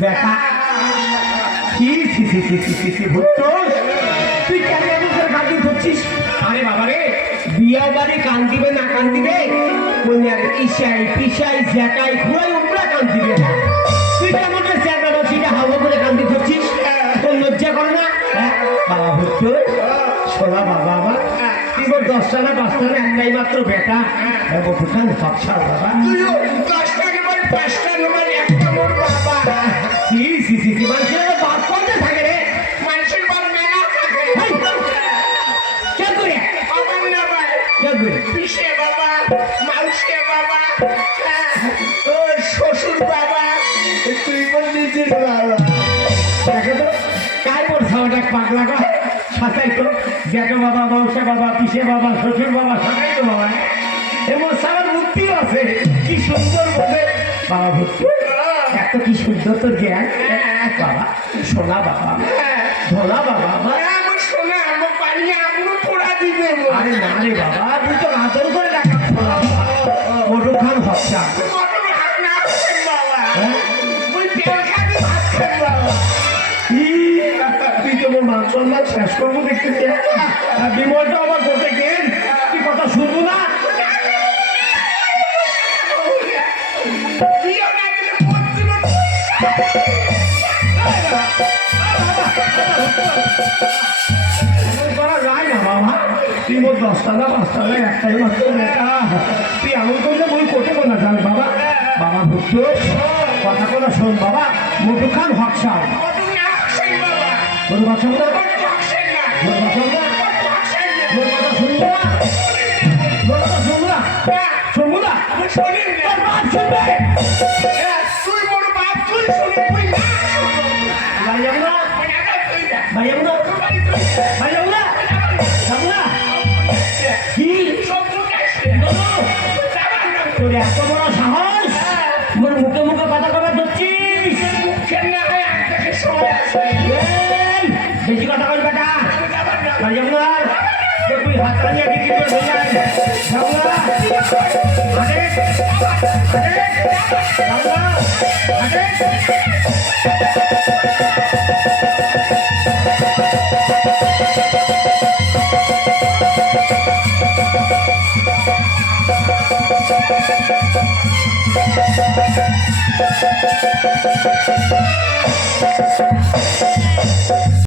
বেটা কি তুই আরে না কান কন্যার ইসাই পিসাই জ্যাকাই খুয়াই উপরা দিবে তুই বাবা আমার দশটা না পাঁচটা না একটাই মাত্র বেটা। সবসার বাবা। দশটা পাঁচটা নেবার একটা মোর বাবা। সি সি সি সি মানুষের বাপ করতে থাকে রে? মানুষের বাপ মেলা থাকে। কে করে আমার নেবার কে করে পিসে বাবা? মাউসে বাবা। হ্যাঁ, ও শ্বশুর বাবা তুই বল নিজের বাবা। দেখো তো কাই মোর সাওয়াটা পাগলা গো? সাথে তো দেখো বাবা মৌসা বাবা পিসে বাবা শ্বশুর বাবা সবাই তো বাবা এমন সারা বুদ্ধি আছে কি সুন্দর বলে। বাবা ভর্তি এত কি সুন্দর তোর জ্ঞান? বাবা সোনা বাবা হ্যাঁ ধোলা বাবা দিবে আরে না রে বাবা তুই তো আদর করে ডাকা মটু খান বাবা। তো মান সম্মান শেষ করব দেখতেছি আর বিমলটা আমার বসে গেন তুই কথা শুনব না? তুই না পাঁচটা একটাই মাত্র বেটা তুই এমন করলে মই কোটে কোনা যাবে বাবা। বাবা ভুক্ত কথা কথা শোন, বাবা। মোটু খান হক তোর এত বড় সাহস বেশি কথা কর বেটা। যাবার না? ভাই যাব তুই হাতটা নিয়ে কি করে না? হাটে ও